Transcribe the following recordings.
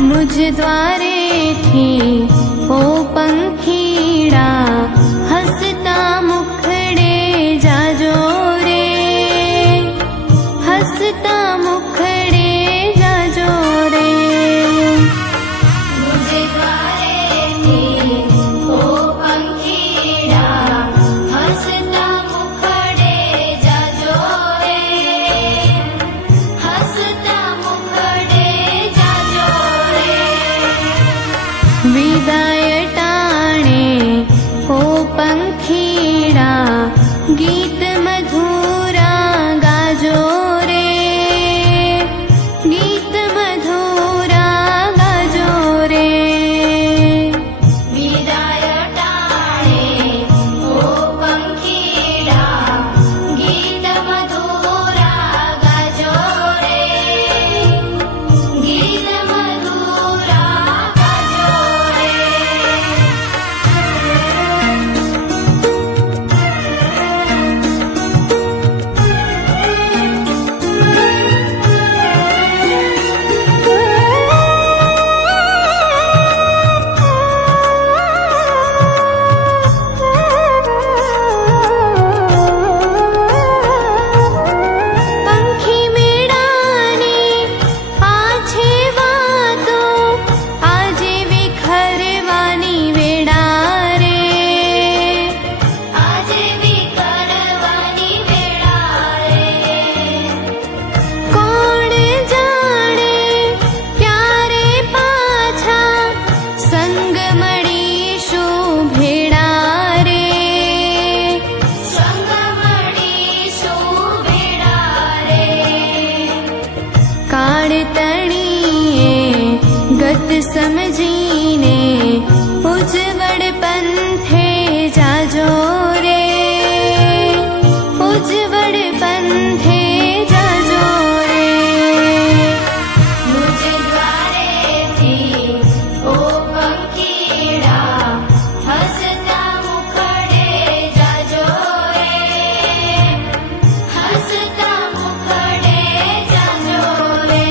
मुझ द्वारे थी ओ पंखीड़ा हसता मुखड़े जाजो रे, हसता मुखड़े जाजो रे। मुझ द्वारे थी ओ पंखीड़ा हसता मुखड़े जाजो रे, हसता मुखड़े जाजो रे। विदाय टाणे ओ पंखीड़ा गीत मधुरा गाजो रे, गीत मधुरा गाजो रे। विदाय टाणे ओ पंखीड़ा गीत मधुरा गाजो रे, गीत मधुरा गाजो रे। पंखी मेड़ानी आछे वातो आजे विखरवानी वेड़ा रे, आजे विखरवानी वेड़ा रे। कोण जाणे क्यारे पाछा संग मळीशुं भेड़ा रे, संग मळीशुं भेड़ा रे। काळ तणीए गत समजीने उजवड़ पंथे जाजो रे, उजवड़ पंथे जाजो रे। मुझ द्वारे थी ओ पंखीड़ा हसता मुखड़े जाजो रे, हसता मुखड़े जाजो रे।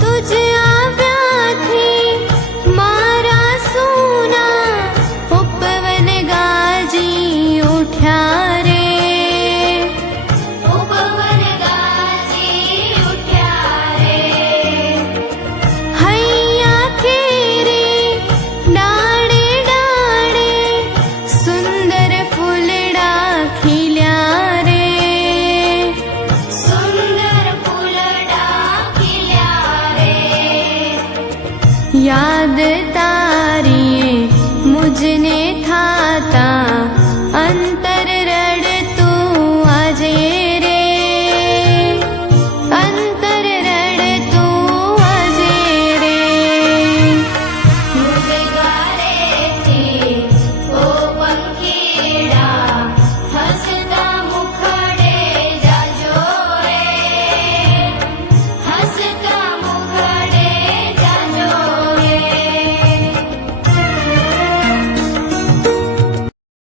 तुझ આવ્યાથી મારા સોના ઉપવન ગાજી ઉઠ્યા રે, ઉપવન ગાજી ઉઠ્યા રે। હૈયા કેરે ડાળે ડાળે સુંદર ફૂલડા ખીલ્યા રે, સુંદર ફૂલડા ખીલ્યા રે। याद